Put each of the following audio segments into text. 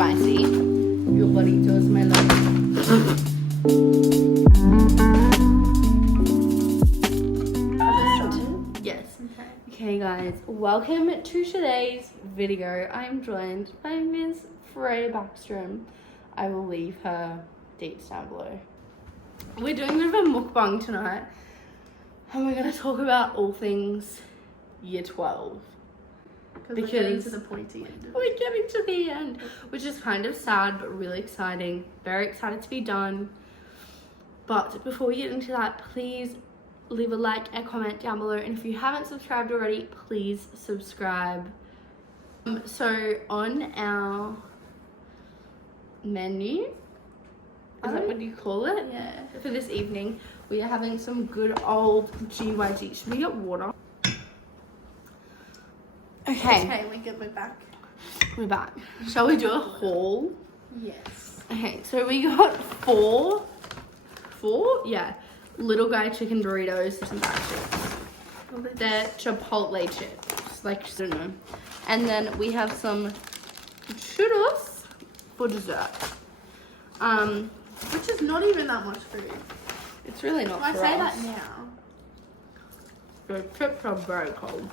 spicy. Your burritos, my love. Yes. Okay guys, welcome to today's video. I'm joined by Miss Freya Backstrom. I will leave her dates down below. We're doing a bit of a mukbang tonight, and we're going to talk about all things year 12. Because we're getting to the pointy end. We're getting to the end, which is kind of sad but really exciting. Very excited to be done. But before we get into that, please leave a like and comment down below, and if you haven't subscribed already, please subscribe. So on our menu, is that what you call it? Yeah. For this evening, we are having some good old GYG. Should we get water? Okay, we're back. We're back. Shall we do a haul? Yes. Okay, so we got four, yeah, little guy chicken burritos, some bag chips. They're Chipotle chips, like, I don't know. And then we have some churros for dessert. Which is not even that much food. It's really not I for say us. that now. The chips are very cold.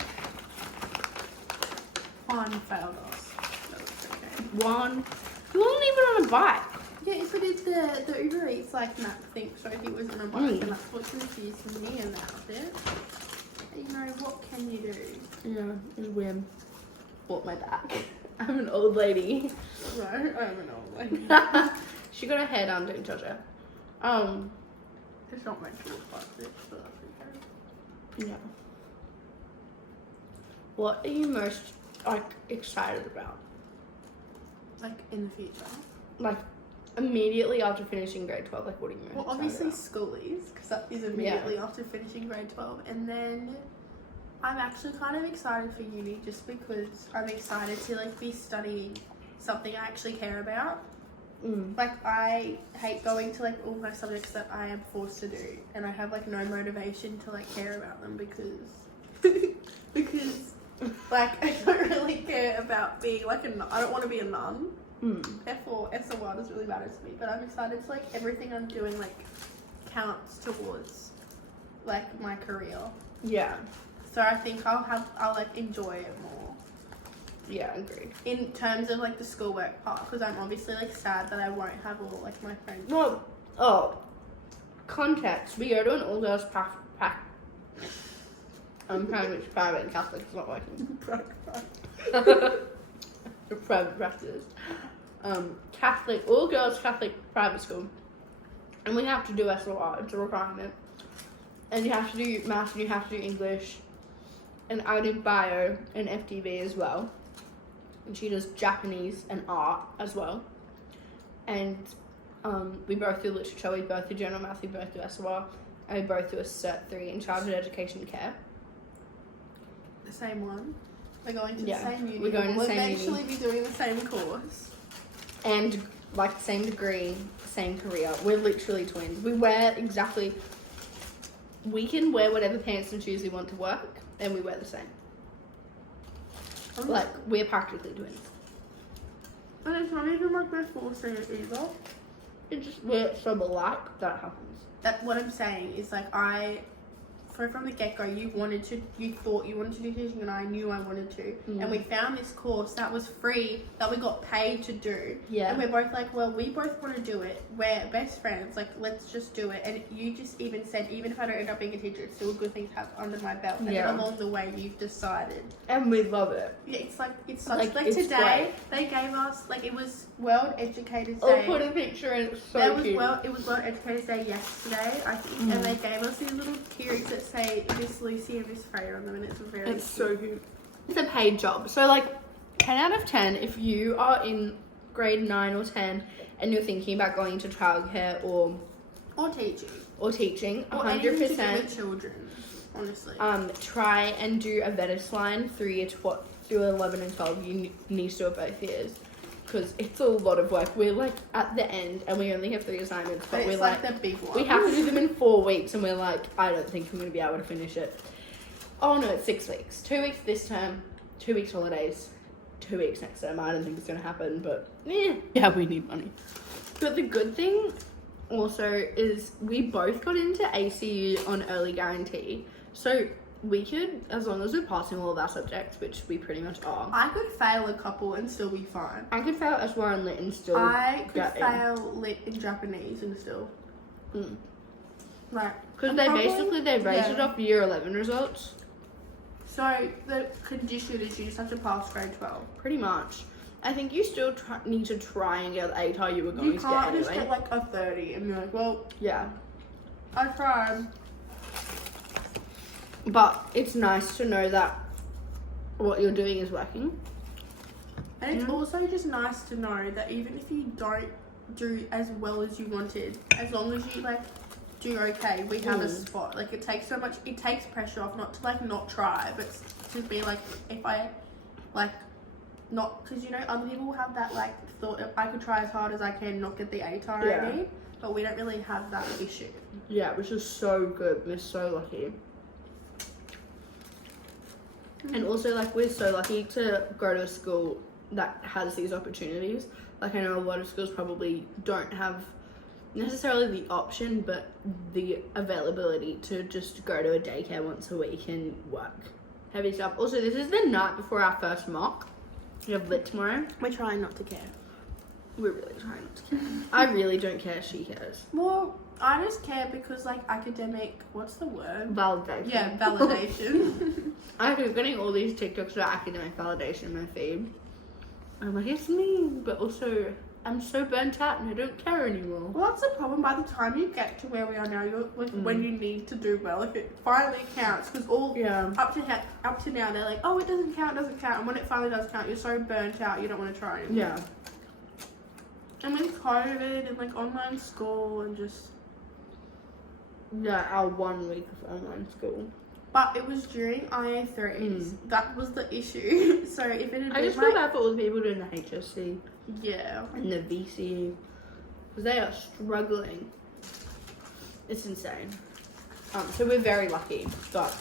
One failed us. That was okay. One. He wasn't even on a bike. Yeah, so did the Uber Eats like map thing show he was on a bike, and that's what confused me about it. You know, what can you do? Yeah, it's weird. Bought my back. I'm an old lady. Right, I'm an old lady. She got her hair done, don't judge her. It's not meant to look like this, but that's okay. Yeah. What are you most, like, excited about? Like, in the future? Like, immediately after finishing grade 12, like, what are you most Well, excited obviously about? schoolies, because that is immediately after finishing grade 12. And then I'm actually kind of excited for uni just because I'm excited to, like, be studying something I actually care about. Like, I hate going to, like, all my subjects that I am forced to do, and I have, like, no motivation to, like, care about them because like, I don't really care about being, like, I don't want to be a nun. Therefore, SOR does really matter to me, but I'm excited to, like, everything I'm doing, like, counts towards, like, my career. Yeah. So I think I'll like, enjoy it more. Yeah, agreed. In terms of, like, the schoolwork part, because I'm obviously, like, sad that I won't have all, like, my friends. Well, context. We go to an all-girls private Catholic, it's not working. Private practice. Catholic, all-girls Catholic private school. And we have to do SOR, it's a requirement. And you have to do maths and you have to do English. And I do bio and FDB as well. And she does Japanese and art as well. And we both do literature, we both do general math, we both do SOR, and we both do a Cert 3 in childhood education and care. The same one. We're going to Yeah, the same uni. we're going to the same eventually uni. be doing the same course. And like the same degree, same career. We're literally twins. We wear exactly, we can wear whatever pants and shoes we want to work, and we wear the same. Like, we're practically twins. And it's not even like we're forcing it either. It's just, we're so alike that happens. What I'm saying is, like, from the get-go, you thought you wanted to do teaching, and I knew I wanted to. And we found this course that was free, that we got paid to do. Yeah. And we're both like, well, we both want to do it. We're best friends. Like, let's just do it. And you just even said, even if I don't end up being a teacher, it's still a good thing to have under my belt. And then along the way, you've decided. And we love it. Yeah, it's such, like it's today, they gave us, like, it was World Educators Day. I'll put a picture in, it's so cute. It was World Educators Day yesterday, I think, and they gave us these little keyrings that say Miss Lucy and Miss Freya on them, and it's very It's so cute. It's a paid job. So, like, 10 out of 10, if you are in grade 9 or 10 and you're thinking about going into childcare or teaching. Or teaching, Or 100%. anything to do with children, honestly. Try and do a VETIS line through 11 and 12. You need to do it both years. Because it's a lot of work. We're, like, at the end, and we only have 3 assignments, but we're, like, the big one. we have to do them in 4 weeks, and we're, like, I don't think I'm going to be able to finish it. Oh, no, it's 6 weeks. 2 weeks this term, 2 weeks holidays, 2 weeks next term. I don't think it's going to happen, but Yeah, we need money. But the good thing also is we both got into ACU on early guarantee. So we could, as long as we're passing all of our subjects, which we pretty much are. I could fail a couple and still be fine. I could fail SWR and Lit and still I could get fail Lit in Japanese and still. Right. Because they raised it off year 11 results. So the condition is you just have to pass grade 12. Pretty much. I think you still need to try and get the ATAR you were going to get anyway. You can't just get like a 30 and be like, well, yeah. I tried. But it's nice to know that what you're doing is working. And it's also just nice to know that even if you don't do as well as you wanted, as long as you like do okay, we have a spot. Like it takes pressure off, not to like not try, but to be like, if I like not, because you know other people have that like thought if I could try as hard as I can, not get the ATAR I need, but we don't really have that issue. Yeah, which is so good. We're so lucky. And also, like, we're so lucky to go to a school that has these opportunities. Like, I know a lot of schools probably don't have necessarily the option, but the availability to just go to a daycare once a week and work. Heavy stuff. Also, this is the night before our first mock. We have Lit tomorrow. We're trying not to care. We're really trying not to care. I really don't care. She cares. Well, I just care because, like, academic, what's the word? Validation. Yeah, validation. I keep getting all these TikToks about academic validation in my feed. I'm like, it's me, but also I'm so burnt out and I don't care anymore. Well, that's the problem. By the time you get to where we are now, you're like when you need to do well, if it finally counts, because up to now they're like, oh, it doesn't count, and when it finally does count, you're so burnt out, you don't want to try anymore. Yeah. And with COVID and like online school and just our 1 week of online school. But it was during IA3s. That was the issue. So if it had I just feel bad for all the people doing the HSC. Yeah. And the VC. Because they are struggling. It's insane. So we're very lucky. But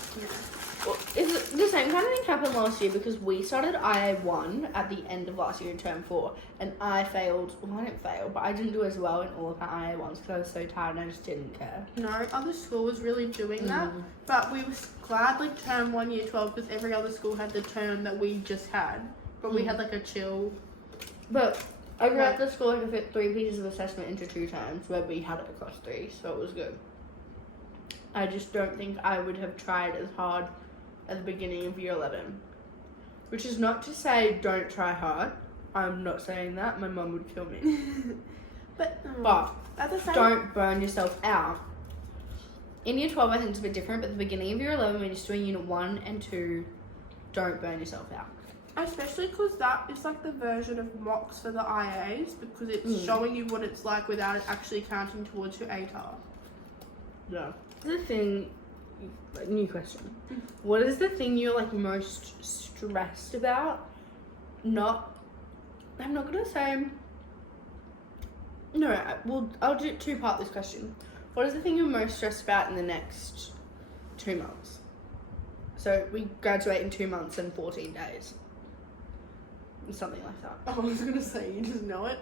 well, the same kind of thing happened last year because we started IA1 at the end of last year in term 4. And I failed. Well, I didn't fail, but I didn't do as well in all of our IA1s because I was so tired and I just didn't care. No, other school was really doing that. But we were glad like term 1 year 12 because every other school had the term that we just had. But we had like a chill. But I grew up at the school I could fit 3 pieces of assessment into 2 terms where we had it across 3, so it was good. I just don't think I would have tried as hard at the beginning of year 11. Which is not to say don't try hard. I'm not saying that. My mum would kill me. but at the same don't burn yourself out. In year 12 I think it's a bit different, but at the beginning of year 11 when you're just doing unit 1 and 2, don't burn yourself out. Especially because that is like the version of mocks for the IAs because it's showing you what it's like without it actually counting towards your ATAR. Yeah. The thing, new question. What is the thing you're like most stressed about? I'm not gonna say. No, I'll do 2-part this question. What is the thing you're most stressed about in the next 2 months? So we graduate in 2 months and 14 days. Something like that. I was gonna say you just know it.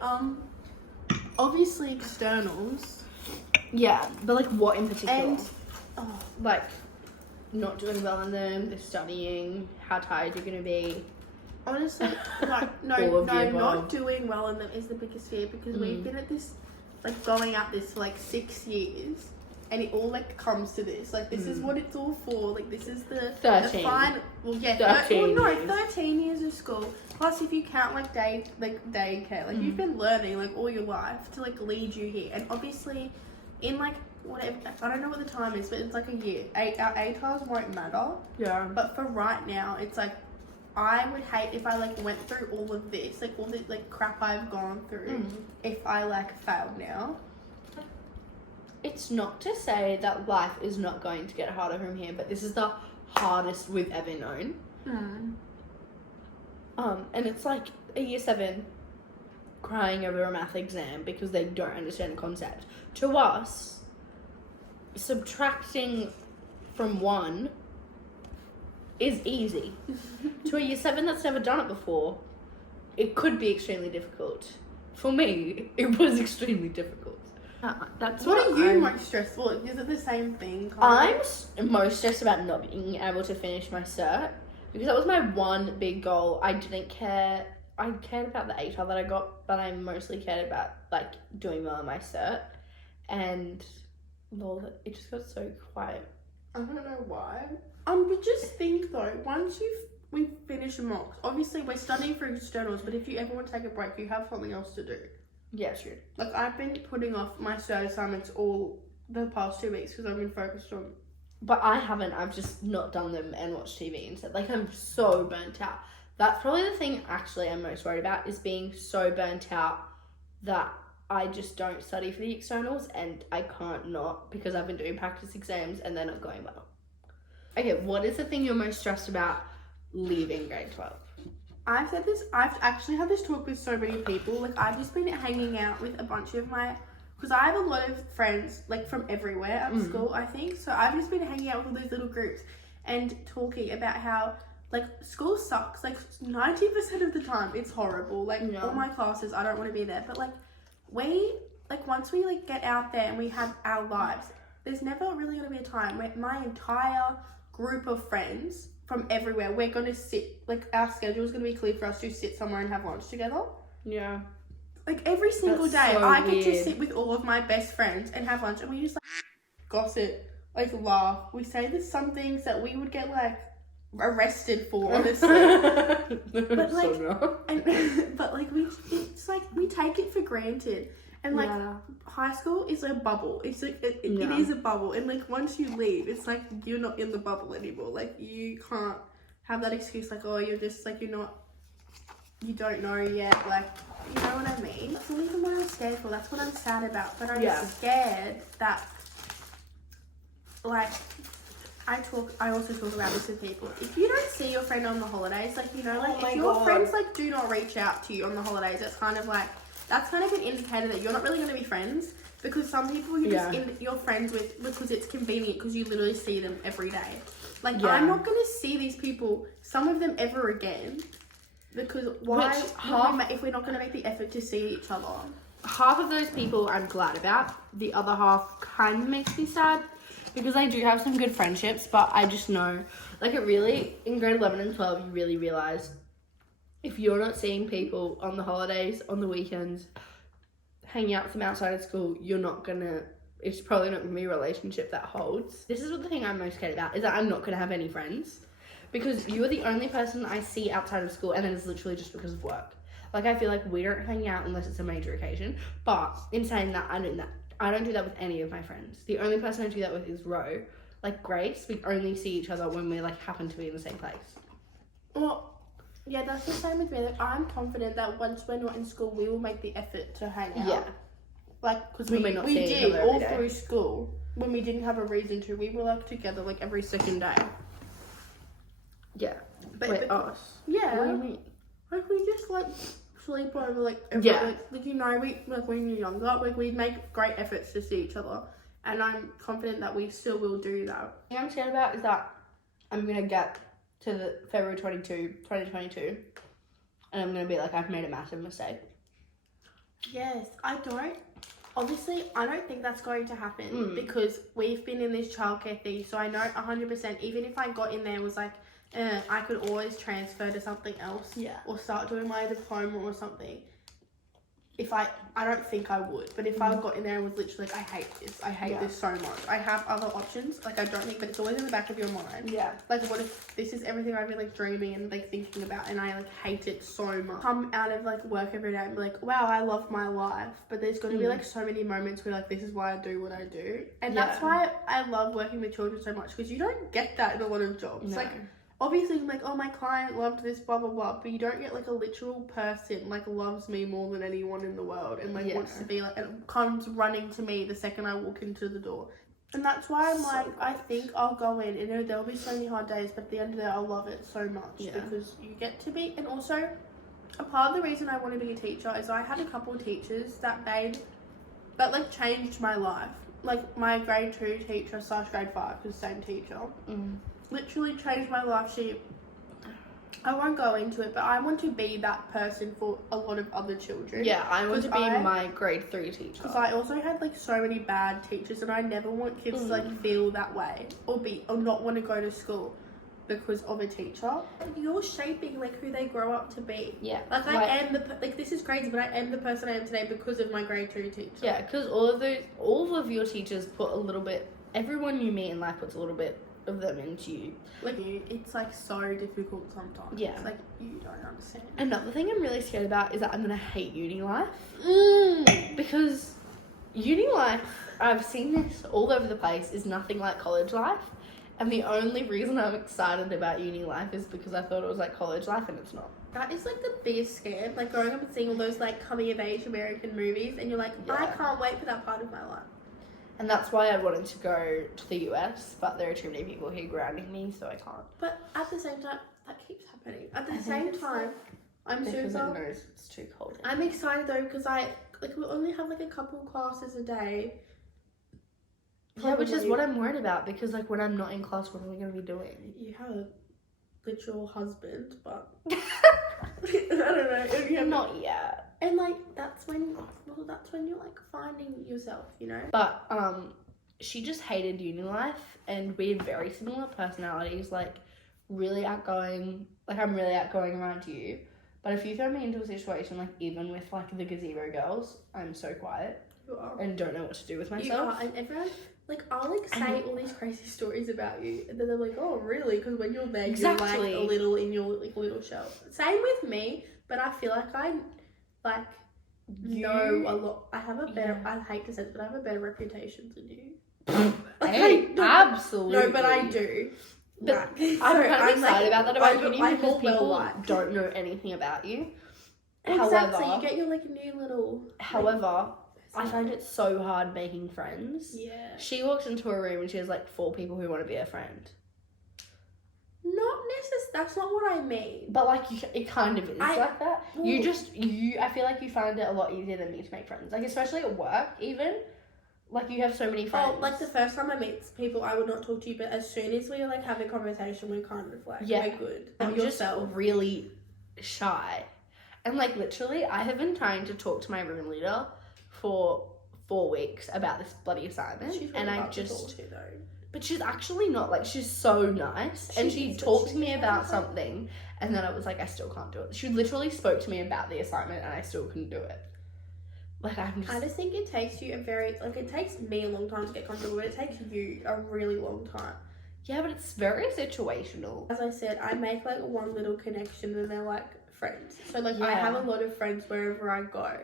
Obviously externals. Yeah, but like what in particular? And like not doing well in them, the studying, how tired you're gonna be. Honestly, not doing well in them is the biggest fear because we've been at this, like going at this for like 6 years, and it all like comes to this. Like this is what it's all for. Like this is the 13. The final. Well, yeah, 13 years of school. Plus, if you count like daycare, like you've been learning like all your life to like lead you here, and obviously, in like whatever, I don't know what the time is, but it's like a year. Our ATARs won't matter. Yeah. But for right now, it's like I would hate if I like went through all of this, like all the like crap I've gone through, if I like failed now. It's not to say that life is not going to get harder from here, but this is the hardest we've ever known. And it's like a year 7 crying over a math exam because they don't understand the concept. To us, subtracting from 1 is easy. To a year 7 that's never done it before, it could be extremely difficult. for me, it was extremely difficult. That's What are you I'm- most stressful? Is it the same thing? I'm most stressed about not being able to finish my cert because that was my one big goal. I didn't care. I cared about the ATAR that I got, but I mostly cared about like doing well on my cert. And Lord, it just got so quiet. I don't know why. But just think though, once we finish mocks, obviously we're studying for externals, but if you ever want to take a break, you have something else to do. Yeah, true. Like, I've been putting off my cert assignments all the past 2 weeks because I've been focused on... But I haven't. I've just not done them and watched TV instead. Like, I'm so burnt out. That's probably the thing, actually, I'm most worried about, is being so burnt out that I just don't study for the externals and I can't not because I've been doing practice exams and they're not going well. Okay, what is the thing you're most stressed about leaving grade 12? I've said this, I've actually had this talk with so many people. Like, I've just been hanging out with a bunch of my, because I have a lot of friends, like, from everywhere at school, I think. So I've just been hanging out with all those little groups and talking about how, like, school sucks. Like, 90% of the time, it's horrible. Like, all my classes, I don't want to be there. But, like, once we, like, get out there and we have our lives, there's never really going to be a time where my entire group of friends from everywhere, we're going to sit, like, our schedule is going to be clear for us to sit somewhere and have lunch together. Yeah. Like, every single day, So I get to weird. sit with all of my best friends and have lunch, and we just, like, gossip, like, laugh. We say there's some things that we would get, like, arrested for, honestly. But, like, but, like, it's like, we take it for granted. And, like, high school is a bubble. It's like, it is a bubble. And, like, once you leave, it's like, you're not in the bubble anymore. Like, you can't have that excuse, like, oh, you're just, like, you don't know yet. Like, you know what I mean? That's not even what I'm scared for. That's what I'm sad about. But I'm scared that, like, I also talk about this with people. If you don't see your friend on the holidays, like, you know, like, if your friends, like, do not reach out to you on the holidays, that's kind of an indicator that you're not really going to be friends, because some people you're friends with because it's convenient, because you literally see them every day. Like, I'm not going to see these people, some of them, ever again, because if we're not going to make the effort to see each other? Half of those people I'm glad about. The other half kind of makes me sad, because I do have some good friendships, but I just know, like, it really, in grade 11 and 12, you really realise if you're not seeing people on the holidays, on the weekends, hanging out with them outside of school, it's probably not going to be a relationship that holds. This is the thing I'm most scared about, is that I'm not going to have any friends. Because you are the only person I see outside of school, and then it's literally just because of work. Like, I feel like we don't hang out unless it's a major occasion. But in saying that, I don't do that with any of my friends. The only person I do that with is Ro. Like, Grace, we only see each other when we, like, happen to be in the same place. Well, yeah, that's the same with me. Like, I'm confident that once we're not in school, we will make the effort to hang out. Yeah. Like, because we did all through school. When we didn't have a reason to, we were, like, together, like, every second day. Yeah. But us? Yeah. What do you mean? Like, we just, like, sleep over, like, like, you know, when you're younger, like, we make great efforts to see each other. And I'm confident that we still will do that. The thing I'm scared about is that I'm going to get to the February 2022, and I'm going to be like, I've made a massive mistake. Yes, I don't think that's going to happen, because we've been in this childcare thing, so I know 100%, even if I got in there and was like, I could always transfer to something else, or start doing my diploma or something. If I don't think I would, but if I got in there and was literally like, I hate this so much. I have other options, like, I don't think, but it's always in the back of your mind. Yeah. Like, what if this is everything I've been, like, dreaming and, like, thinking about, and I, like, hate it so much. Come out of, like, work every day and be like, wow, I love my life. But there's going to be, like, so many moments where, like, this is why I do what I do. And that's why I love working with children so much, because you don't get that in a lot of jobs. No. Like, obviously, like, oh, my client loved this, blah, blah, blah, but you don't get, like, a literal person, like, loves me more than anyone in the world, and, like, wants to be, like, and comes running to me the second I walk into the door. And that's why I'm like, I think I'll go in, and there'll be so many hard days, but at the end of the day, I'll love it so much, because you get to be, and also, a part of the reason I want to be a teacher is I had a couple of teachers that like, changed my life. Like, my grade 2 teacher / grade 5 was the same teacher. Literally changed my life. I won't go into it, but I want to be that person for a lot of other children. Yeah, I want to be 'Cause my grade 3 teacher. Because I also had like so many bad teachers, and I never want kids to like feel that way or not want to go to school because of a teacher. Like, you're shaping like who they grow up to be. Yeah. Like I am this is crazy, but I am the person I am today because of my grade 2 teacher. Yeah, because all of your teachers put a little bit. Everyone you meet in life puts a little bit of them into you. Like it's like so difficult sometimes. Yeah. It's like you don't understand. Another thing I'm really scared about is that I'm gonna hate uni life. Because uni life, I've seen this all over the place, is nothing like college life. And the only reason I'm excited about uni life is because I thought it was like college life, and it's not. That is like the biggest scam. Like growing up and seeing all those like coming of age American movies, and you're like, I can't wait for that part of my life. And that's why I wanted to go to the US, but there are too many people here grounding me, so I can't. But at the same time, that keeps happening. At the same time, I'm because super. it knows it's too cold. I'm excited though because we only have like a couple classes a day. Yeah, which is what I'm worried about, because like when I'm not in class, what am I going to be doing? You have a literal husband, but I don't know. You have Not yet. And like that's when you're like finding yourself, you know. But she just hated uni life, and we have very similar personalities. Like really outgoing. Like I'm really outgoing around you, but if you throw me into a situation like even with like the gazebo girls, I'm so quiet. You are. And don't know what to do with myself. You are, and everyone. Like, I'll, like, say all these crazy stories about you, and then they're like, oh, really? Because when you're there, you're, like, a little in your, like, little shell. Same with me, but I feel like I, like, know a lot. I have a better, I hate to say it, but I have a better reputation than you. Absolutely. No, but I do. But I'm kind of excited about that about uni, because people don't know anything about you. Exactly, however, you get your, like, new little... However... I find it so hard making friends. Yeah. She walks into a room and she has like 4 people who want to be her friend. Not necessarily. That's not what I mean. But like it kind of is like that. Well, I feel like you find it a lot easier than me to make friends. Like especially at work even. Like you have so many friends. Oh, like the first time I meet people, I would not talk to you. But as soon as we like have a conversation, we're kind of like, we're good. I'm just really shy. And like literally, I have been trying to talk to my room leader for 4 weeks about this bloody assignment, she's and I just to talk to, though. But she's actually not, like, she's so nice, and she talked to me about something, and then I was like, I still can't do it. She literally spoke to me about the assignment, and I still couldn't do it. Like, I just think it takes you it takes me a long time to get comfortable, but it takes you a really long time. Yeah, but it's very situational. As I said, I make like one little connection and they're like friends. So like I have a lot of friends wherever I go.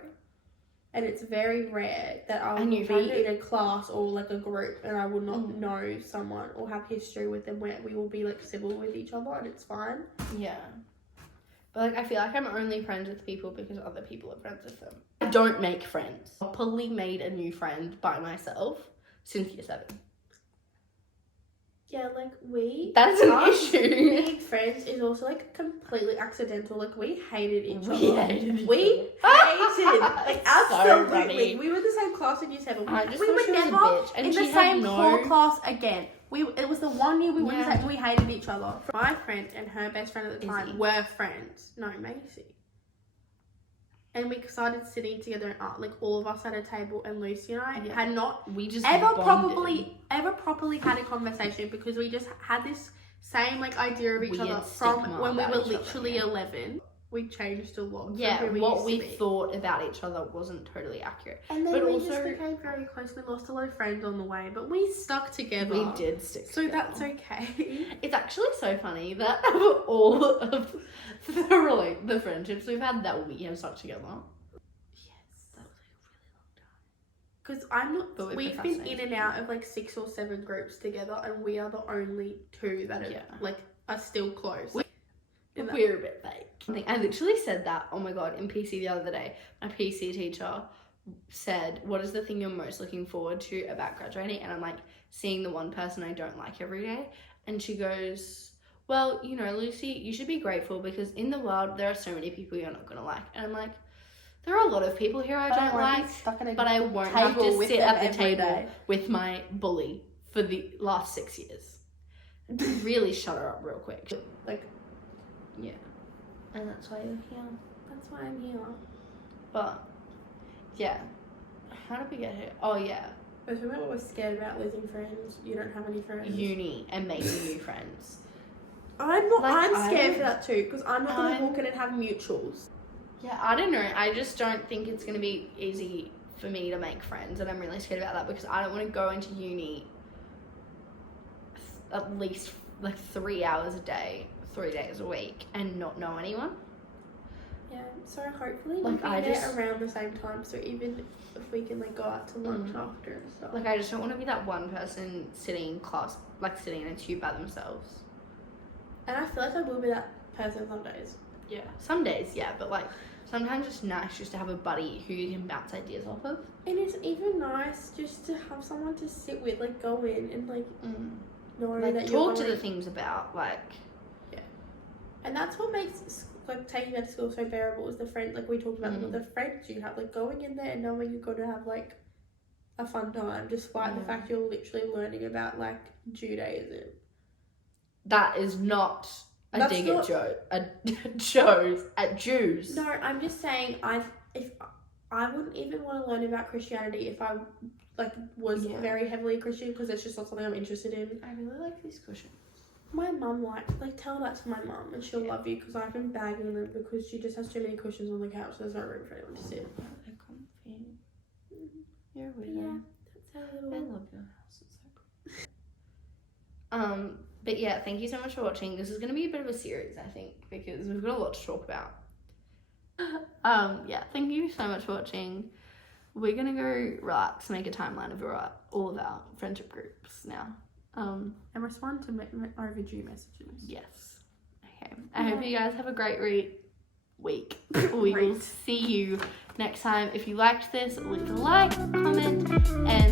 And it's very rare that I'll be in a class or like a group and I will not know someone or have history with them where we will be like civil with each other and it's fine. Yeah. But like I feel like I'm only friends with people because other people are friends with them. I don't make friends. I properly made a new friend by myself since year 7. Yeah, like that is an issue. Being friends is also like completely accidental. Like we hated each other. We hated like absolutely. So we were in the same class in year 7. I just we thought were she was never a bitch. And in the same core class again. It was the one year we were in the same. We hated each other. My friend and her best friend at the time were friends. No, Macy. And we started sitting together and like all of us at a table, and Lucy and I had not ever properly had a conversation because we just had this same like idea of each other from when we were literally 11. We changed a lot. Yeah, what we thought about each other wasn't totally accurate. And then we just became very close. We lost a lot of friends on the way, but we stuck together. We did stick together. So that's okay. It's actually so funny that of all of the friendships we've had, that we have stuck together. Yes, that was like a really long time. Because we've been in and out of like 6 or 7 groups together, and we are the only 2 that are still close. We're a bit fake. I literally said that, oh my god, in PC the other day. My PC teacher said, what is the thing you're most looking forward to about graduating? And I'm like, seeing the one person I don't like every day. And she goes, well, you know, Lucy, you should be grateful because in the world there are so many people you're not going to like. And I'm like, there are a lot of people here I don't like, but I won't have to sit at the table with my bully for the last 6 years. Really shut her up real quick. Like, Yeah. And that's why you're here. That's why I'm here. But, yeah. How did we get here? Oh, yeah. But remember we're scared about losing friends. You don't have any friends. Uni and making new friends. I'm not. Like, I'm scared for that too because I'm not going to I'm- walk in and have mutuals. Yeah, I don't know. I just don't think it's going to be easy for me to make friends, and I'm really scared about that because I don't want to go into uni at least like 3 hours a day, 3 days a week, and not know anyone. Yeah, so hopefully Like, we'll be I there just- around the same time. So even if we can like go out to lunch after and stuff. Like, I just don't want to be that one person sitting in class, like sitting in a tube by themselves. And I feel like I will be that person some days. Yeah. Some days, yeah, but like sometimes it's nice just to have a buddy who you can bounce ideas off of. And it's even nice just to have someone to sit with, like go in and like know Like that talk you're to going. the things about like. And that's what makes like taking that to school so bearable is the friend, like we talked about them, the friends you have, like going in there and knowing you're going to have like a fun time despite the fact you're literally learning about like Judaism. That is not a That's dig not- at Jews. No, I'm just saying if I wouldn't even want to learn about Christianity if I like was very heavily Christian because it's just not something I'm interested in. I really like these cushions. My mum tell that to my mum and she'll love you because I've been bagging them because she just has too many cushions on the couch. So there's no room for anyone to sit. They're comfy. You're But weird. yeah, that's our I little. love your house. It's so cool. But yeah, thank you so much for watching. This is gonna be a bit of a series, I think, because we've got a lot to talk about. Yeah, thank you so much for watching. We're gonna go relax, make a timeline of all of our friendship groups now. And respond to overdue messages. Yes. Okay. I hope you guys have a great week. We will see you next time. If you liked this, leave a like, comment, and